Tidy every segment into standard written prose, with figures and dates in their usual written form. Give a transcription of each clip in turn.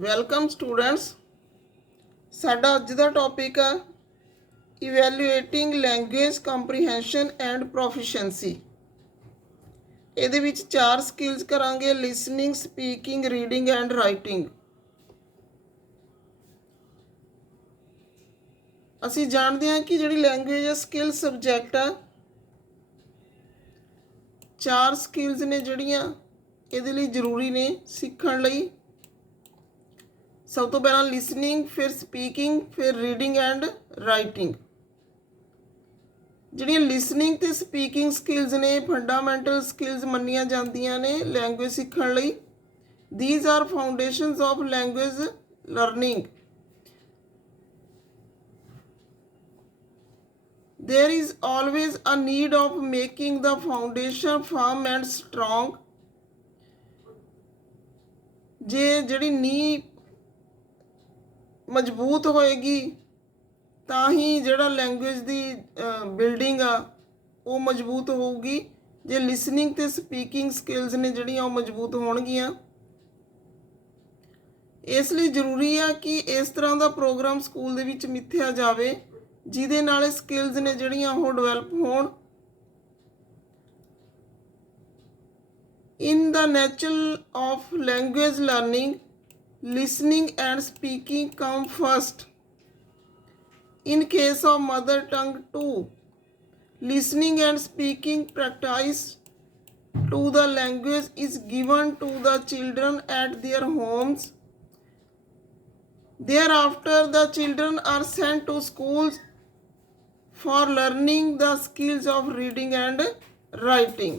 Welcome students. ਸਾਡਾ ਅੱਜ ਦਾ topic ਹੈ ਇਵੈਲੂਏਟਿੰਗ ਲੈਂਗੁਏਜ ਕੰਪਰੀਹੈਂਸ਼ਨ ਐਂਡ ਪ੍ਰੋਫੀਸ਼ੀਐਂਸੀ। ਇਹਦੇ ਵਿੱਚ 4 ਸਕਿੱਲਸ ਕਰਾਂਗੇ: listening, speaking, reading and writing. ਅਸੀਂ ਜਾਣਦੇ ਹਾਂ ਕਿ ਜਿਹੜੀ ਲੈਂਗੁਏਜ ਸਕਿੱਲ ਸਬਜੈਕਟ ਆ, 4 ਸਕਿੱਲਸ ਨੇ ਜਿਹੜੀਆਂ ਇਹਦੇ ਲਈ ਜ਼ਰੂਰੀ ਨੇ ਸਿੱਖਣ ਲਈ। ਸਭ ਤੋਂ ਪਹਿਲਾਂ ਲਿਸਨਿੰਗ, ਫਿਰ ਸਪੀਕਿੰਗ, ਫਿਰ ਰੀਡਿੰਗ ਐਂਡ ਰਾਈਟਿੰਗ। ਜਿਹੜੀਆਂ ਲਿਸਨਿੰਗ ਤੇ ਸਪੀਕਿੰਗ ਸਕਿੱਲਸ ਨੇ ਫੰਡਾਮੈਂਟਲ ਸਕਿੱਲਸ ਮੰਨੀਆਂ ਜਾਂਦੀਆਂ ਨੇ ਲੈਂਗੁਏਜ ਸਿੱਖਣ ਲਈ। These are foundations of language learning. There is always a need of making the foundation firm and strong। ਜੇ ਜਿਹੜੀ ਨੀਂਹ ਮਜ਼ਬੂਤ ਹੋਏਗੀ ਤਾਂ ਹੀ ਜਿਹੜਾ ਲੈਂਗੁਏਜ ਦੀ ਬਿਲਡਿੰਗ ਆ ਉਹ ਮਜ਼ਬੂਤ ਹੋਊਗੀ। ਜੇ ਲਿਸਨਿੰਗ ਤੇ ਸਪੀਕਿੰਗ ਸਕਿੱਲਸ ਨੇ ਜਿਹੜੀਆਂ ਉਹ ਮਜ਼ਬੂਤ ਹੋਣਗੀਆਂ। ਇਸ ਲਈ ਜ਼ਰੂਰੀ ਆ ਕਿ ਇਸ ਤਰ੍ਹਾਂ ਦਾ ਪ੍ਰੋਗਰਾਮ ਸਕੂਲ ਦੇ ਵਿੱਚ ਮਿੱਥਿਆ ਜਾਵੇ ਜਿਹਦੇ ਨਾਲ ਸਕਿੱਲਸ ਨੇ ਜਿਹੜੀਆਂ ਉਹ ਡਿਵੈਲਪ ਹੋਣ। In the nature of language learning, listening and speaking come first. In case of mother tongue too, listening and speaking practice to the language is given to the children at their homes. Thereafter, the children are sent to schools for learning the skills of reading and writing.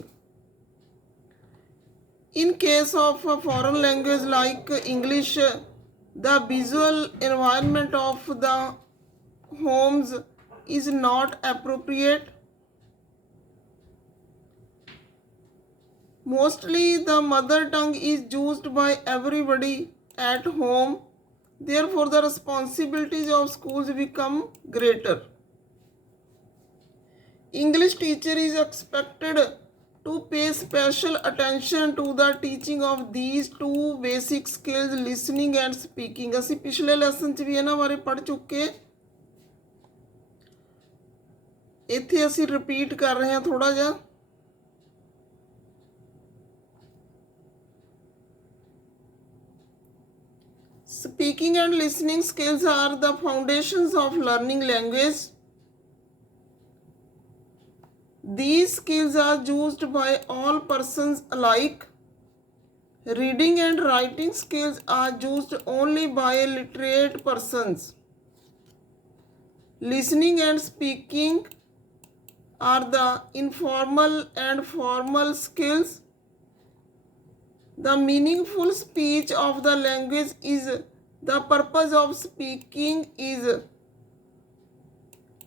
In case of a foreign language like English, the visual environment of the homes is not appropriate. Mostly the mother tongue is used by everybody at home. Therefore, the responsibilities of schools become greater. English teacher is expected to pay special attention to the teaching of these two basic skills, listening and speaking। ਅਸੀਂ ਪਿਛਲੇ lesson 'ਚ ਵੀ ਇਹਨਾਂ ਬਾਰੇ ਪੜ੍ਹ ਚੁੱਕੇ। ਇੱਥੇ ਅਸੀਂ repeat ਕਰ ਰਹੇ ਹਾਂ ਥੋੜਾ ਜਿਹਾ। Speaking and listening skills are the foundations of learning language. These skills are used by all persons alike. Reading and writing skills are used only by literate persons. Listening and speaking are the informal and formal skills. The meaningful speech of the language is the purpose of speaking is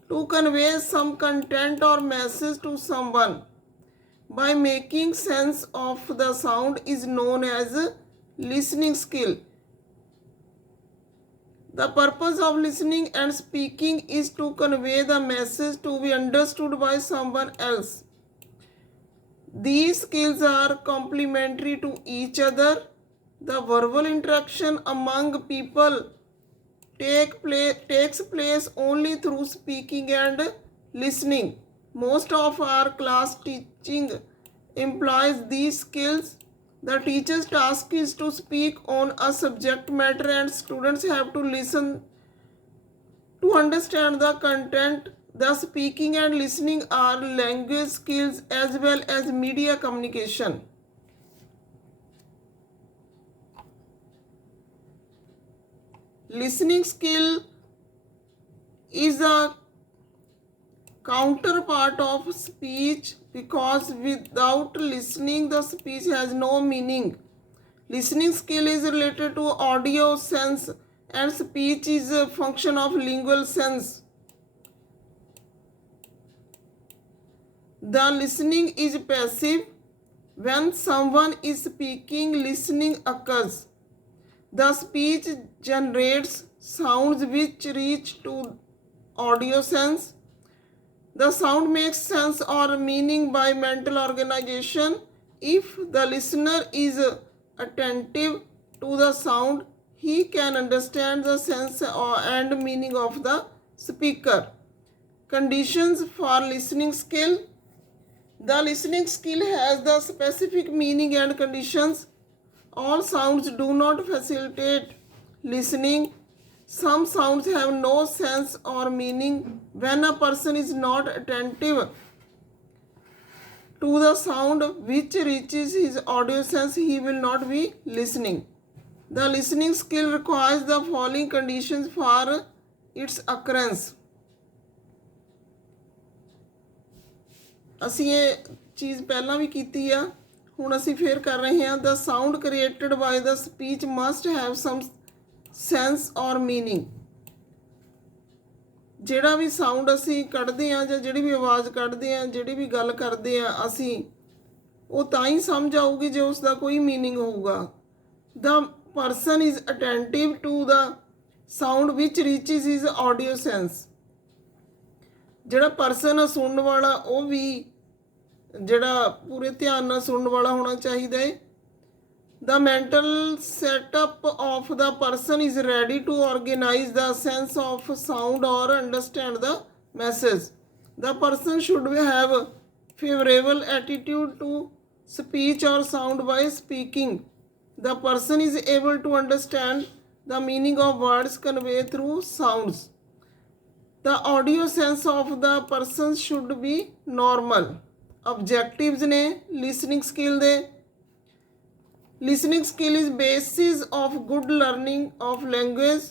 to convey some content or message to someone by making sense of the sound is known as listening skill. The purpose of listening and speaking is to convey the message to be understood by someone else. These skills are complementary to each other. The verbal interaction among people takes place only through speaking and listening. Most of our class teaching employs these skills. The teacher's task is to speak on a subject matter and students have to listen to understand the content. The speaking and listening are language skills as well as media communication. Listening skill is a counterpart of speech because without listening the speech has no meaning. Listening skill is related to audio sense and speech is a function of lingual sense. The listening is passive. When someone is speaking, listening occurs. The speech generates sounds which reach to audio sense. The sound makes sense or meaning by mental organization. If the listener is attentive to the sound, he can understand the sense and meaning of the speaker. Conditions for listening skill. The listening skill has the specific meaning and conditions. All sounds do not facilitate listening. Some sounds have no sense or meaning. When a person is not attentive to the sound which reaches his audio sense, he will not be listening. The listening skill requires the following conditions for its occurrence. ਅਸੀਂ ਇਹ ਚੀਜ਼ ਪਹਿਲਾਂ ਵੀ ਕੀਤੀ ਆ, ਹੁਣ ਅਸੀਂ ਫੇਰ ਕਰ ਰਹੇ ਹਾਂ. The sound created by the speech must have some sense or meaning. ਜਿਹੜਾ ਵੀ ਸਾਊਂਡ ਅਸੀਂ ਕੱਢਦੇ ਹਾਂ ਜਾਂ ਜਿਹੜੀ ਵੀ ਆਵਾਜ਼ ਕੱਢਦੇ ਹਾਂ, ਜਿਹੜੀ ਵੀ ਗੱਲ ਕਰਦੇ ਹਾਂ ਅਸੀਂ, ਉਹ ਤਾਂ ਹੀ ਸਮਝ ਆਊਗੀ ਜੇ ਉਸ ਦਾ ਕੋਈ ਮੀਨਿੰਗ ਹੋਊਗਾ. The person is attentive to the sound which reaches his audio sense. ਜਿਹੜਾ ਪਰਸਨ ਆ ਸੁਣਨ ਵਾਲਾ, ਉਹ ਵੀ ਜਿਹੜਾ ਪੂਰੇ ਧਿਆਨ ਨਾਲ ਸੁਣਨ ਵਾਲਾ ਹੋਣਾ ਚਾਹੀਦਾ ਹੈ. The mental setup of the person is ready to organize the sense of sound or understand the message. The person should have favorable attitude to speech or sound by speaking. The person is able to understand the meaning of words conveyed through sounds. The audio sense of the person should be normal. Objectives ने listening skill they. Listening skill is basis of good learning of language.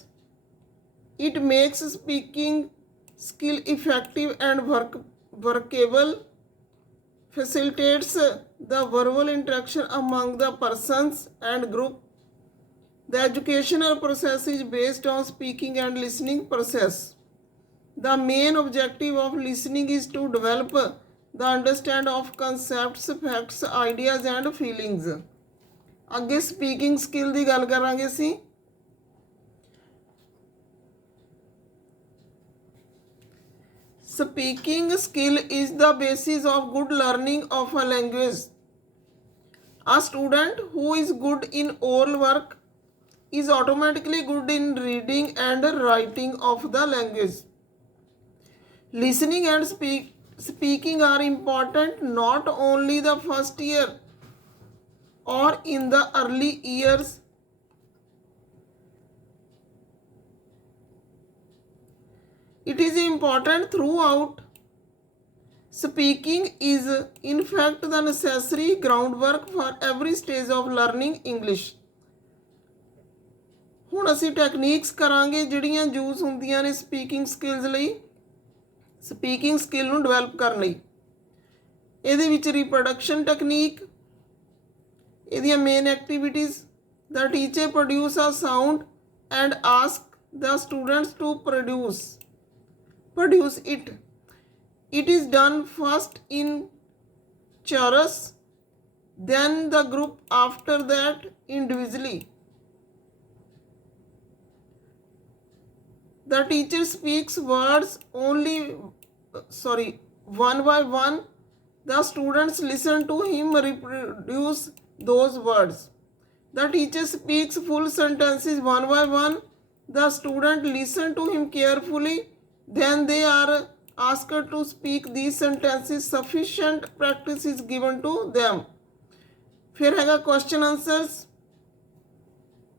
It makes speaking skill effective and workable, facilitates the verbal interaction among the persons and group. The educational process is based on speaking and listening process. The main objective of listening is to develop the understand of concepts, facts, ideas and feelings. ਅੱਗੇ speaking skill ਦੀ ਗੱਲ ਕਰਾਂਗੇ ਅਸੀਂ. Speaking skill is the basis of good learning of a language. A student who is good in oral work is automatically good in reading and writing of the language. Listening and speaking are important not only the first year or in the early years. It is important throughout. Speaking is in fact the necessary groundwork for every stage of learning English. ਹੁਣ ਅਸੀਂ techniques ਕਰਾਂਗੇ ਜਿਹੜੀਆਂ use ਹੁੰਦੀਆਂ ਨੇ speaking skills ਲਈ, speaking skill ਨੂੰ develop ਕਰਨ ਲਈ. ਇਹਦੇ ਵਿੱਚ ਰੀਪਰੋਡਕਸ਼ਨ ਟੈਕਨੀਕ, ਇਹਦੀਆਂ main activities. The teacher produce a sound and ask the students to produce it. It is done first in chorus, then the group, after that individually. The teacher speaks words one by one. The students listen to him reproduce those words. The teacher speaks full sentences one by one. The student listen to him carefully. Then they are asked to speak these sentences. Sufficient practice is given to them. फिर हैगा question answers.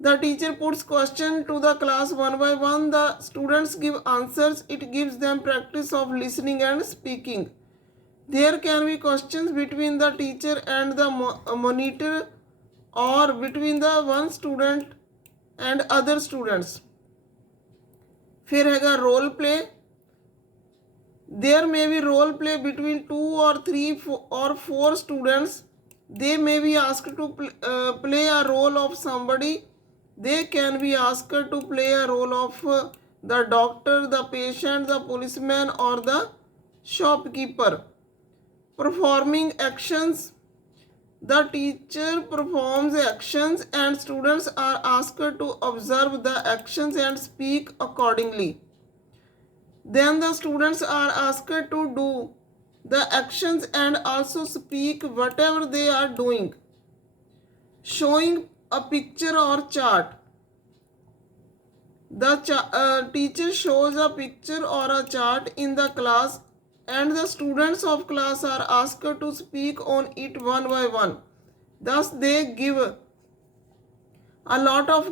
The teacher puts question to the class one by one. The students give answers. It gives them practice of listening and speaking. There can be questions between the teacher and the monitor or between the one student and other students. फिर हैगा role play. There may be role play between 2 or 3 or 4 students. They may be asked to play a role of somebody. They can be asked to play a role of the doctor, the patient, the policeman or the shopkeeper. Performing actions. The teacher performs actions and students are asked to observe the actions and speak accordingly. Then the students are asked to do the actions and also speak whatever they are doing. Showing a picture or chart. The teacher shows a picture or a chart in the class, and the students of class are asked to speak on it one by one. Thus they give a lot of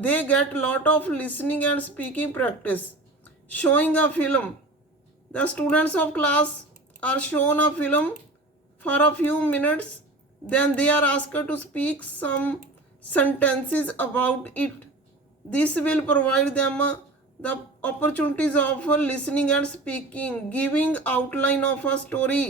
they get lot of listening and speaking practice. Showing a film, the students of class are shown a film for a few minutes, then they are asked to speak some sentences about it. This will provide them the opportunities of listening and speaking. Giving outline of a story,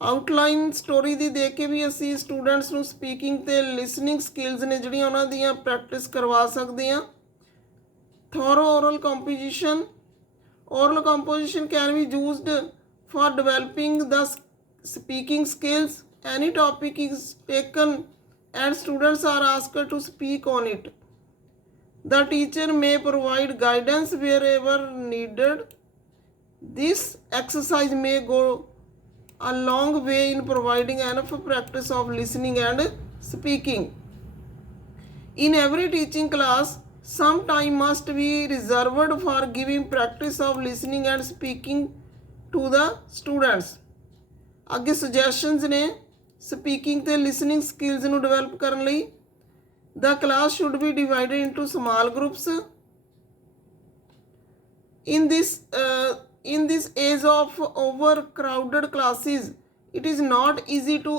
outline story ਦੀ ਦੇਖ ਕੇ ਵੀ ਅਸੀਂ students ਨੂੰ speaking ਤੇ listening skills ਨੇ ਜਿਹੜੀਆਂ ਉਹਨਾਂ ਦੀਆਂ practice ਕਰਵਾ ਸਕਦੇ ਹਾਂ। Thorough oral composition, oral composition can be used for developing the speaking skills. Any topic is taken and students are asked to speak on it. The teacher may provide guidance wherever needed. This exercise may go a long way in providing enough practice of listening and speaking. In every teaching class, some time must be reserved for giving practice of listening and speaking to the students. ਅੱਗੇ suggestions ਨੇ speaking ਤੇ listening skills ਨੂੰ develop ਕਰਨ ਲਈ। The class should be divided into small groups. In this age of overcrowded classes, it is not easy to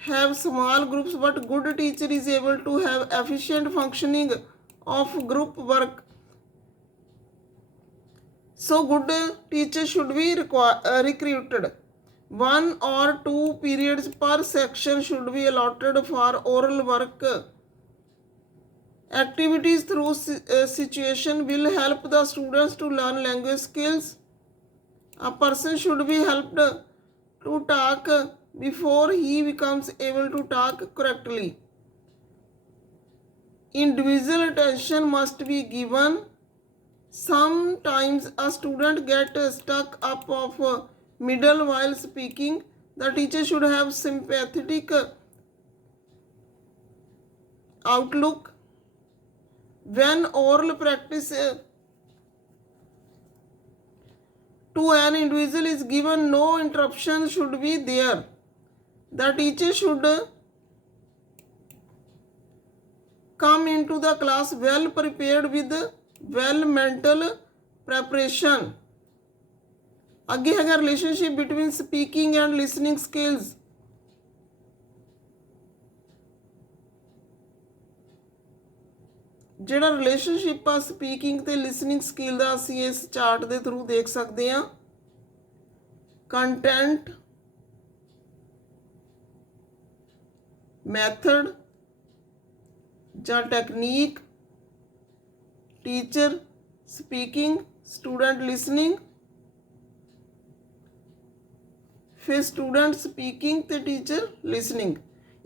have small groups, but good teacher is able to have efficient functioning of group work. So good teacher should be recruited. 1 or 2 periods per section should be allotted for oral work. Activities through situation will help the students to learn language skills. A person should be helped to talk before he becomes able to talk correctly. Individual attention must be given. Sometimes a student gets stuck up of middle while speaking. The teacher should have sympathetic outlook. When oral practice to an individual is given, no interruption should be there. The teacher should come into the class well prepared with well mental preparation. ਅੱਗੇ ਹੈਗਾ relationship between speaking and listening skills. ਜਿਹੜਾ relationship ਆ speaking ਤੇ listening skill ਦਾ ਅਸੀਂ ਇਸ chart ਦੇ through ਦੇਖ ਸਕਦੇ ਹਾਂ। ਕੰਟੈਂਟ, ਮੈਥਡ ਜਾਂ technique, teacher speaking, student listening, ਫਿਰ ਸਟੂਡੈਂਟ ਸਪੀਕਿੰਗ ਤੇ ਟੀਚਰ ਲਿਸਨਿੰਗ।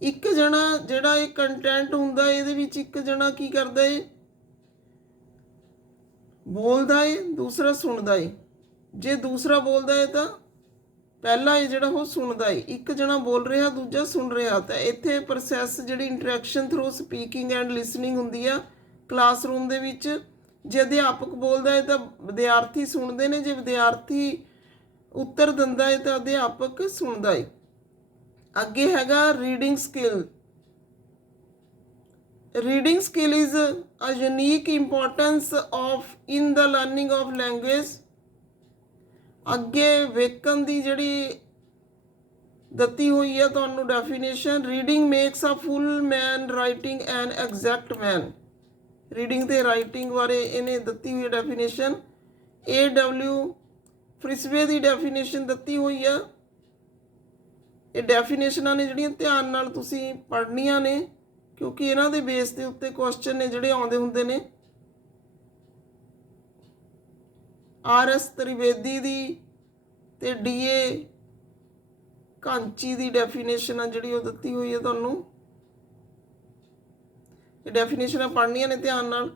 ਇੱਕ ਜਣਾ ਜਿਹੜਾ ਇਹ ਕੰਟੈਂਟ ਹੁੰਦਾ ਇਹਦੇ ਵਿੱਚ ਇੱਕ ਜਣਾ ਕੀ ਕਰਦਾ ਏ, ਬੋਲਦਾ ਏ, ਦੂਸਰਾ ਸੁਣਦਾ ਏ। ਜੇ ਦੂਸਰਾ ਬੋਲਦਾ ਏ ਤਾਂ ਪਹਿਲਾ ਇਹ ਜਿਹੜਾ ਉਹ ਸੁਣਦਾ ਏ। ਇੱਕ ਜਣਾ ਬੋਲ ਰਿਹਾ, ਦੂਜਾ ਸੁਣ ਰਿਹਾ। ਤਾਂ ਇੱਥੇ ਪ੍ਰੋਸੈਸ ਜਿਹੜੀ interaction through speaking and listening ਹੁੰਦੀ ਆ ਕਲਾਸਰੂਮ ਦੇ ਵਿੱਚ। ਜੇ ਅਧਿਆਪਕ ਬੋਲਦਾ ਏ ਤਾਂ ਵਿਦਿਆਰਥੀ ਸੁਣਦੇ ਨੇ, ਜੇ ਵਿਦਿਆਰਥੀ ਉੱਤਰ ਦਿੰਦਾ ਏ ਤਾਂ ਅਧਿਆਪਕ ਸੁਣਦਾ ਏ। ਅੱਗੇ ਹੈਗਾ reading skill. Reading skill is a unique importance of in the learning of language. ਅੱਗੇ ਵੇਖਣ ਦੀ ਜਿਹੜੀ ਦਿੱਤੀ ਹੋਈ ਹੈ ਤੁਹਾਨੂੰ definition, reading makes a full man, writing an exact man. Reading ਤੇ ਰਾਈਟਿੰਗ ਬਾਰੇ ਇਹਨੇ ਦਿੱਤੀ ਹੋਈ ਡੈਫੀਨੇਸ਼ਨ। AW ਫ੍ਰਿਸਵੇ ਦੀ ਡੈਫੀਨੇਸ਼ਨ ਦਿੱਤੀ ਹੋਈ ਆ। ਇਹ ਡੈਫੀਨੇਸ਼ਨਾਂ ਨੇ ਜਿਹੜੀਆਂ ਧਿਆਨ ਨਾਲ ਤੁਸੀਂ ਪੜ੍ਹਨੀਆਂ ਨੇ, ਕਿਉਂਕਿ ਇਹਨਾਂ ਦੇ ਬੇਸ ਦੇ ਉੱਤੇ ਕੁਐਸਚਨ ਨੇ ਜਿਹੜੇ ਆਉਂਦੇ ਹੁੰਦੇ ਨੇ। RS ਤ੍ਰਿਵੇਦੀ ਦੀ ਤੇ DA ਕਾਂਚੀ ਦੀ ਡੈਫੀਨੇਸ਼ਨ ਆ ਜਿਹੜੀ ਉਹ ਦਿੱਤੀ ਹੋਈ ਹੈ ਤੁਹਾਨੂੰ। ਇਹ ਡੈਫੀਨੇਸ਼ਨਾਂ ਪੜ੍ਹਨੀਆਂ ਨੇ ਧਿਆਨ ਨਾਲ।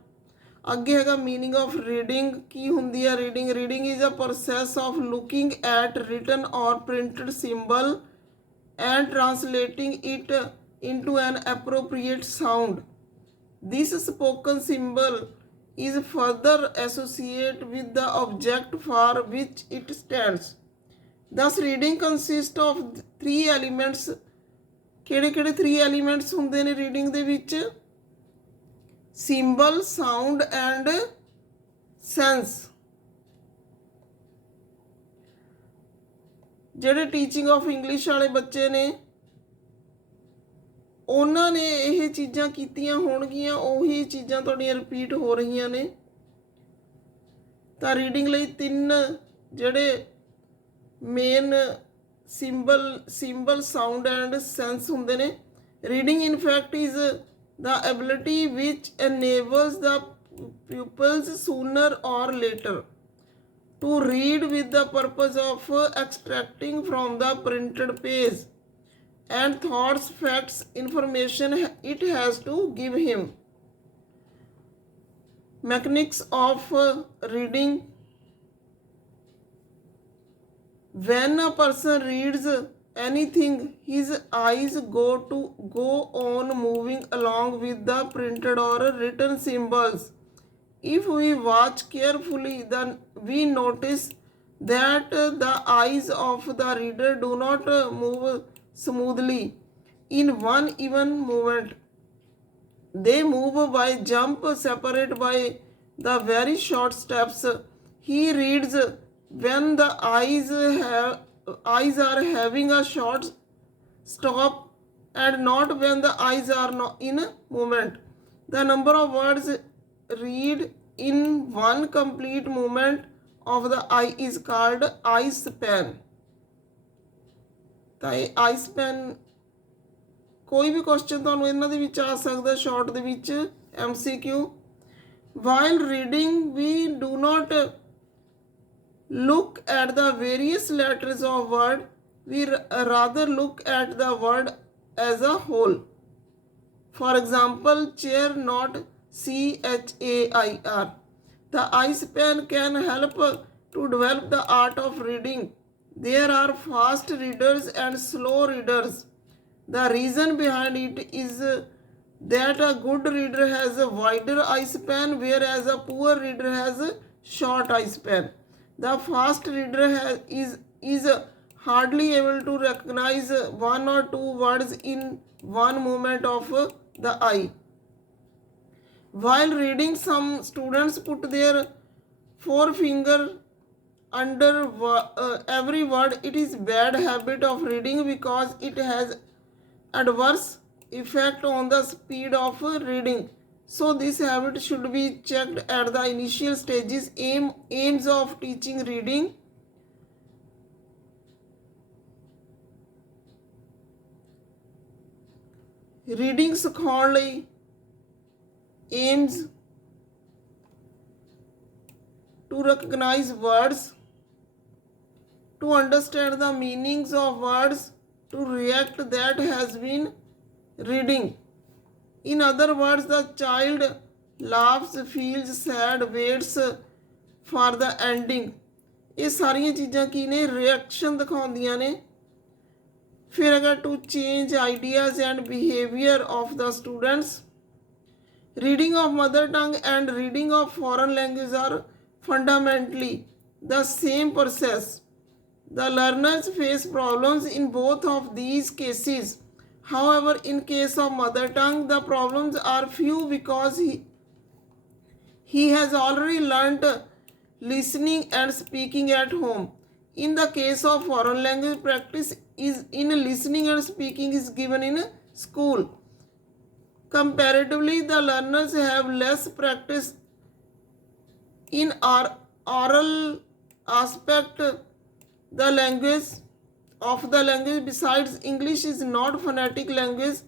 ਅੱਗੇ ਹੈਗਾ ਮੀਨਿੰਗ ਆਫ ਰੀਡਿੰਗ। ਕੀ ਹੁੰਦੀ ਆ reading? Reading is a process of looking at written or printed symbol and translating it into an appropriate sound. This spoken symbol is further associated with the object for which it stands. Thus, reading consists of three elements. ਕਿਹੜੇ three elements ਹੁੰਦੇ ਨੇ reading ਦੇ ਵਿੱਚ? symbol, sound and sense. ਜਿਹੜੇ teaching of English ਵਾਲੇ ਬੱਚੇ ਨੇ ਉਹਨਾਂ ਨੇ ਇਹ ਚੀਜ਼ਾਂ ਕੀਤੀਆਂ ਹੋਣਗੀਆਂ, ਉਹੀ ਚੀਜ਼ਾਂ ਤੁਹਾਡੀਆਂ ਰਿਪੀਟ ਹੋ ਰਹੀਆਂ ਨੇ। ਤਾਂ ਰੀਡਿੰਗ ਲਈ ਤਿੰਨ ਜਿਹੜੇ main symbol, sound and sense ਹੁੰਦੇ ਨੇ। Reading in fact is the ability which enables the pupils sooner or later to read with the purpose of extracting from the printed page and thoughts, facts, information it has to give him. Mechanics of reading. When a person reads anything, his eyes go on moving along with the printed or written symbols. If we watch carefully, then we notice that the eyes of the reader do not move smoothly in one even movement. They move by jump, separated by the very short steps. He reads when the eyes are having a short stop and not when the eyes are not in movement. The number of words read in one complete movement of the eye is called eye span. ਤਾਂ ਇਹ ਆਈ span ਕੋਈ ਵੀ question ਤੁਹਾਨੂੰ ਇਹਨਾਂ ਦੇ ਵਿੱਚ ਆ ਸਕਦਾ short ਦੇ ਵਿੱਚ MCQ. While reading we do not look at the various letters of word, we rather look at the word as a whole. For example, chair, not CHAIR. The eye span can help to develop the art of reading. There are fast readers and slow readers. The reason behind it is that a good reader has a wider eye span, whereas a poor reader has a short eye span. The fast reader is hardly able to recognize one or two words in one movement of the eye. While reading, some students put their forefinger under every word. It is bad habit of reading because it has adverse effect on the speed of reading. So this habit should be checked at the initial stages. Aims of teaching reading. Reading ਸਿਖਾਉਣ ਲਈ aims to recognize words, to understand the meanings of words, to react that has been reading. In other words, the child laughs, feels sad, waits for the ending. ਇਹ ਸਾਰੀਆਂ ਚੀਜ਼ਾਂ ਕੀ ਨੇ? Reaction ਦਿਖਾਉਂਦੀਆਂ ਨੇ। ਫਿਰ ਅਗਰ to change ideas and behavior of the students. Reading of mother tongue and reading of foreign language are fundamentally the same process. The learners face problems in both of these cases. However, in case of mother tongue, the problems are few because he has already learnt listening and speaking at home. In the case of foreign language, practice is in listening and speaking is given in school. Comparatively, the learners have less practice in oral aspect. The language of the language besides English is not phonetic language.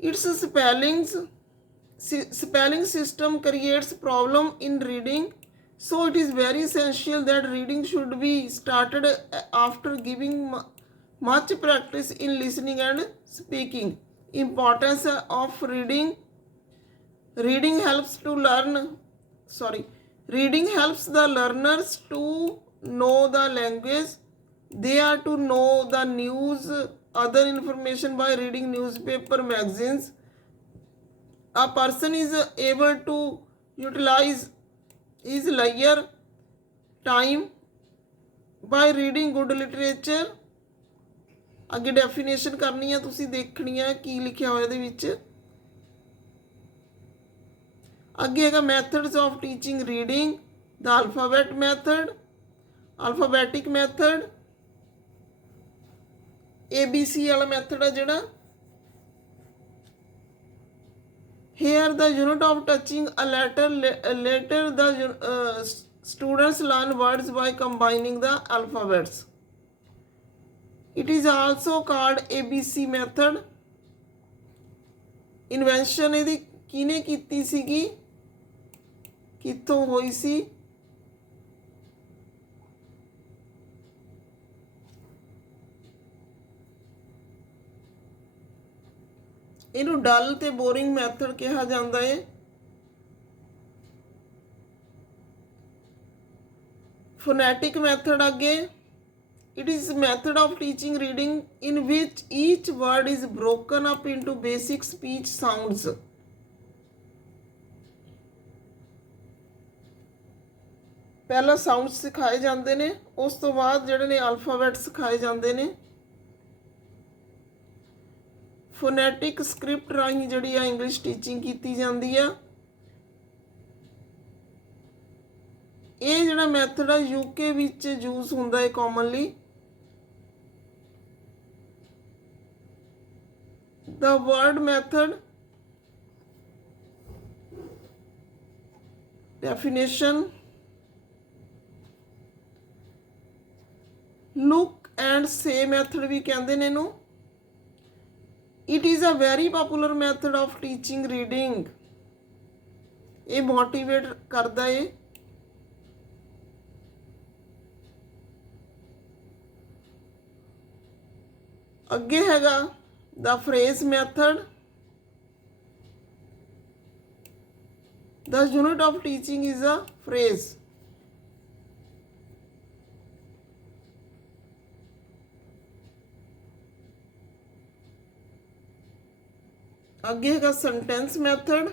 Its spelling system creates problem in reading. So it is very essential that reading should be started after giving much practice in listening and speaking. Importance of reading. Reading helps the learners to know the language. They are to know the news, other information by reading newspaper, magazines. A person is able to utilize his leisure time by reading good literature. ਅੱਗੇ definition ਕਰਨੀ ਆ, ਤੁਸੀਂ ਦੇਖਣੀ ਆ ਕੀ ਲਿਖਿਆ ਹੋਇਆ ਇਹਦੇ ਵਿੱਚ। ਅੱਗੇ ਹੈਗਾ methods of teaching reading, the alphabet method, alphabetic method, ABC ਵਾਲਾ ਮੈਥਡ ਆ ਜਿਹੜਾ। Here the unit of touching a letter, later the students learn words by combining the alphabets. It is also called ABC method. Invention ਇਹਦੀ ਕਿਹਨੇ ਕੀਤੀ ਸੀਗੀ, ਕਿੱਥੋਂ ਹੋਈ ਸੀ? ਇਹਨੂੰ ਡਲ ਤੇ ਬੋਰਿੰਗ ਮੈਥਡ ਕਿਹਾ ਜਾਂਦਾ ਹੈ। ਫੋਨੈਟਿਕ ਮੈਥਡ ਅੱਗੇ, it is method of teaching reading in which each word is broken up into basic speech sounds. ਪਹਿਲਾਂ ਸਾਊਂਡਸ ਸਿਖਾਏ ਜਾਂਦੇ ਨੇ, ਉਸ ਤੋਂ ਬਾਅਦ ਜਿਹੜੇ ਨੇ ਅਲਫਾਬੈਟ ਸਿਖਾਏ ਜਾਂਦੇ ਨੇ। ਫੋਨੈਟਿਕ ਸਕ੍ਰਿਪਟ ਰਾਹੀਂ ਜਿਹੜੀ ਆ ਇੰਗਲਿਸ਼ ਟੀਚਿੰਗ ਕੀਤੀ ਜਾਂਦੀ ਆ। ਇਹ ਜਿਹੜਾ ਮੈਥਡ ਆ UK ਵਿੱਚ ਯੂਜ਼ ਹੁੰਦਾ ਹੈ commonly. The word method definition, look and say method ਵੀ ਕਹਿੰਦੇ ਨੇ ਇਹਨੂੰ। It is a very popular method of teaching reading. ਇਹ ਮੋਟੀਵੇਟ ਕਰਦਾ ਹੈ। ਅੱਗੇ ਹੈਗਾ the phrase method. The unit of teaching is a phrase. ਅੱਗੇ ਹੈਗਾ sentence method.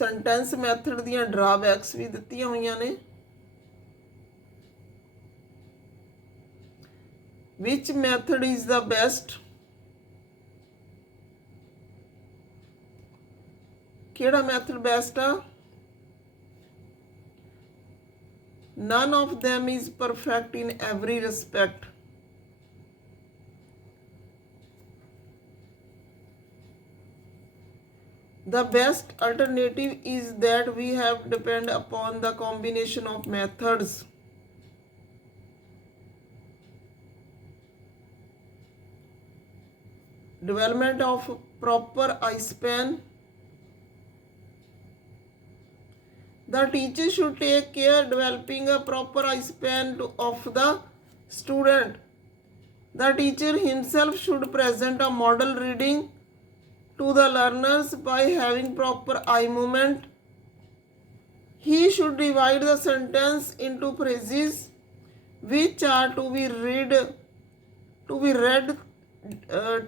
ਸੈਂਟੈਂਸ ਮੈਥਡ ਦੀਆਂ ਡਰਾਬੈਕਸ ਵੀ ਦਿੱਤੀਆਂ ਹੋਈਆਂ ਨੇ। ਵਿਚ ਮੈਥਡ ਇਜ਼ ਦਾ ਬੈਸਟ, ਕਿਹੜਾ ਮੈਥਡ ਬੈਸਟ ਆ? none of them is perfect in every respect. The best alternative is that we have depend upon the combination of methods. Development of proper eye span. The teacher should take care developing a proper eye span of the student. The teacher himself should present a model reading to the learners by having proper eye movement. He should divide the sentence into phrases which are to be read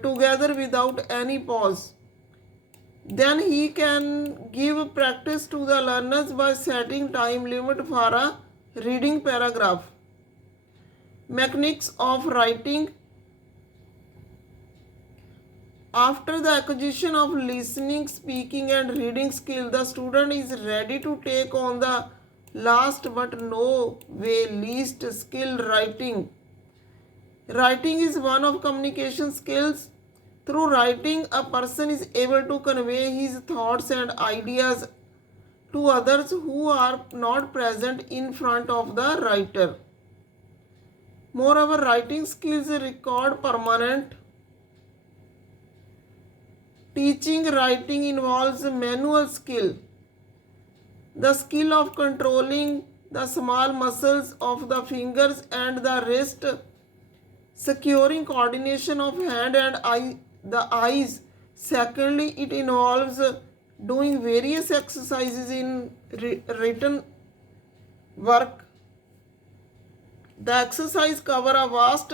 together without any pause. Then he can give practice to the learners by setting time limit for a reading paragraph. Mechanics of writing. After the acquisition of listening, speaking and reading skill, the student is ready to take on the last but no way least skill, writing. Writing is one of communication skills. Through writing, a person is able to convey his thoughts and ideas to others who are not present in front of the writer. Moreover, writing skills record permanent. Teaching writing involves manual skill. The skill of controlling the small muscles of the fingers and the wrist, securing coordination of hand and the eyes. Secondly, it involves doing various exercises in written work. The exercise cover a vast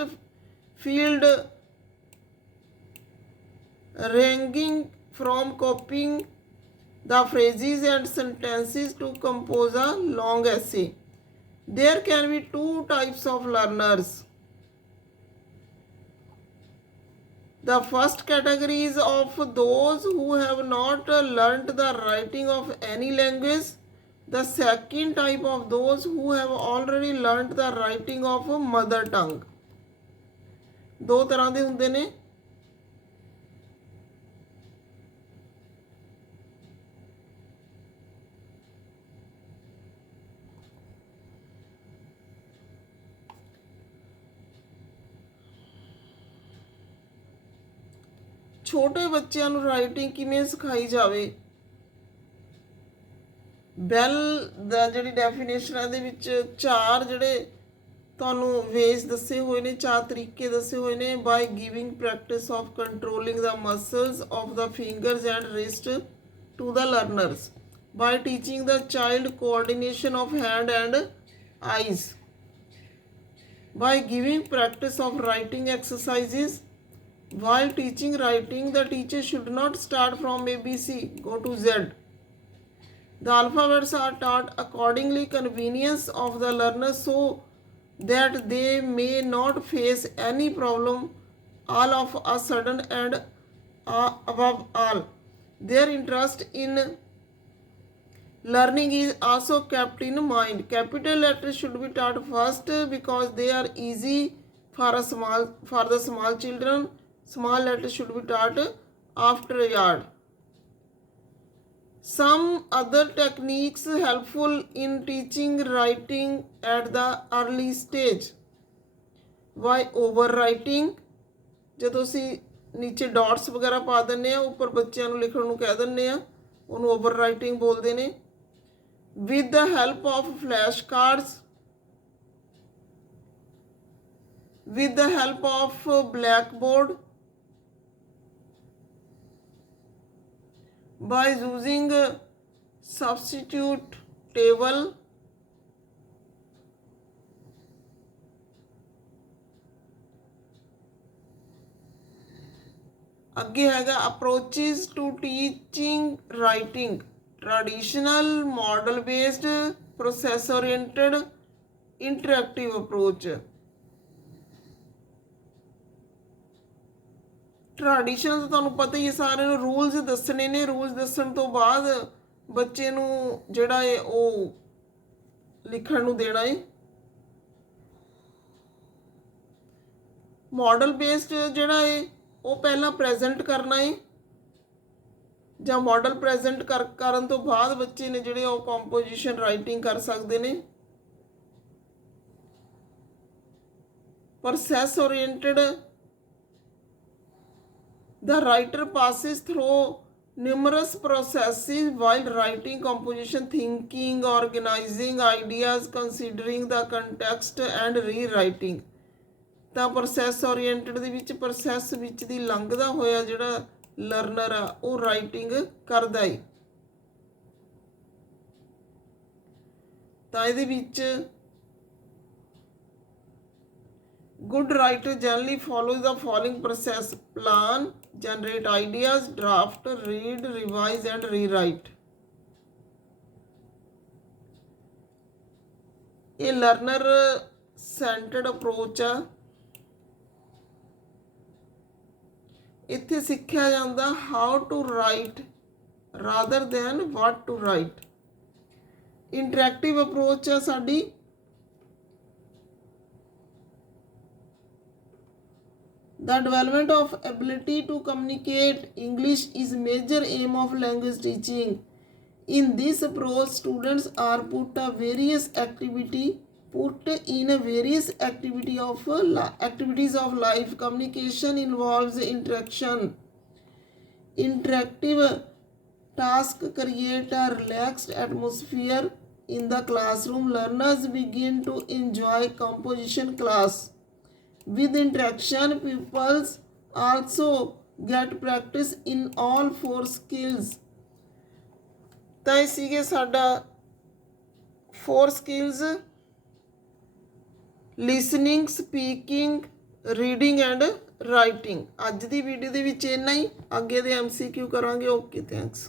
field ranging from copying the phrases and sentences to compose a long essay. There can be two types of learners. The first category is of those who have not learnt the writing of any language. The second type of those who have already learnt the writing of a mother tongue. ਦੋ ਤਰ੍ਹਾਂ ਦੇ ਹੁੰਦੇ ਨੇ. ਛੋਟੇ ਬੱਚਿਆਂ ਨੂੰ writing ਕਿਵੇਂ ਸਿਖਾਈ ਜਾਵੇ. ਬੈਲ ਦਾ ਜਿਹੜੀ ਡੈਫੀਨੇਸ਼ਨ ਹੈ ਇਹਦੇ ਵਿੱਚ ਚਾਰ ਜਿਹੜੇ ਤੁਹਾਨੂੰ ਵੇਜ਼ ਦੱਸੇ ਹੋਏ ਨੇ, ਚਾਰ ਤਰੀਕੇ ਦੱਸੇ ਹੋਏ ਨੇ. By giving practice of controlling the muscles of the fingers and wrist to the learners. By teaching the child coordination of hand and eyes. By giving practice of writing exercises. While teaching writing, the teacher should not start from ABC, go to Z. The alphabets are taught accordingly convenience of the learner so that they may not face any problem all of a sudden, and above all, their interest in learning is also kept in mind. Capital letters should be taught first because they are easy for the small children. Small letters should be taught after a yard. Some other techniques helpful in teaching writing at the early stage. Why overwriting? ਜਦੋਂ ਅਸੀਂ ਨੀਚੇ dots ਵਗੈਰਾ ਪਾ ਦਿੰਦੇ ਆ, ਉੱਪਰ ਬੱਚਿਆਂ ਨੂੰ ਲਿਖਣ ਨੂੰ ਕਹਿ ਦਿੰਦੇ ਆ, ਉਹਨੂੰ ਓਵਰਰਾਈਟਿੰਗ ਬੋਲਦੇ ਨੇ. With the help of flash cards, with the help of blackboard, by using substitute table, ਅੱਗੇ ਹੈਗਾ approaches to teaching writing. Traditional, model based, process oriented, interactive approach. Tradition ਤਾਂ ਤੁਹਾਨੂੰ ਪਤਾ ਹੀ ਹੈ, ਸਾਰਿਆਂ ਨੂੰ ਰੂਲਸ ਦੱਸਣੇ ਨੇ. ਰੂਲਸ ਦੱਸਣ ਤੋਂ ਬਾਅਦ ਬੱਚੇ ਨੂੰ ਜਿਹੜਾ ਹੈ ਉਹ ਲਿਖਣ ਨੂੰ ਦੇਣਾ ਹੈ. ਮਾਡਲ ਬੇਸਡ ਜਿਹੜਾ ਹੈ ਉਹ ਪਹਿਲਾਂ ਪ੍ਰੈਜ਼ੈਂਟ ਕਰਨਾ ਹੈ, ਜਾਂ ਮਾਡਲ ਪ੍ਰੈਜ਼ੈਂਟ ਕਰਨ ਤੋਂ ਬਾਅਦ ਬੱਚੇ ਨੇ ਜਿਹੜੇ ਉਹ ਕੰਪੋਜੀਸ਼ਨ ਰਾਈਟਿੰਗ ਕਰ ਸਕਦੇ ਨੇ. Process oriented, the writer passes through numerous processes while writing composition, thinking, organizing ideas, considering the context and rewriting. ਤਾਂ ਪ੍ਰੋਸੈਸ ਓਰੀਐਂਟਡ ਦੇ ਵਿੱਚ ਪ੍ਰੋਸੈਸ ਵਿੱਚ ਦੀ ਲੰਘਦਾ ਹੋਇਆ ਜਿਹੜਾ ਲਰਨਰ ਆ ਉਹ ਰਾਈਟਿੰਗ ਕਰਦਾ ਹੈ. ਤਾਂ ਇਹਦੇ ਵਿੱਚ good writer generally follows the following process: plan, generate ideas, draft, read, revise and rewrite. ਇਹ learner centered approach ਆ. ਇੱਥੇ ਸਿੱਖਿਆ ਜਾਂਦਾ how to write rather than what to write. Interactive approach ਆ ਸਾਡੀ. The development of ability to communicate English is major aim of language teaching. In this approach, students are put in various activities of life. Communication involves interaction. Interactive tasks create a relaxed atmosphere in the classroom, learners begin to enjoy composition class. With interaction, pupils also get practice in all 4 skills. ਤਾਂ ਇਹ ਸੀਗੇ ਸਾਡਾ 4 skills: listening, speaking, reading and writing. ਅੱਜ ਦੀ video ਦੇ ਵਿੱਚ ਇੰਨਾ ਹੀ। ਅੱਗੇ ਦੇ MCQ ਕਰਾਂਗੇ। Okay, thanks.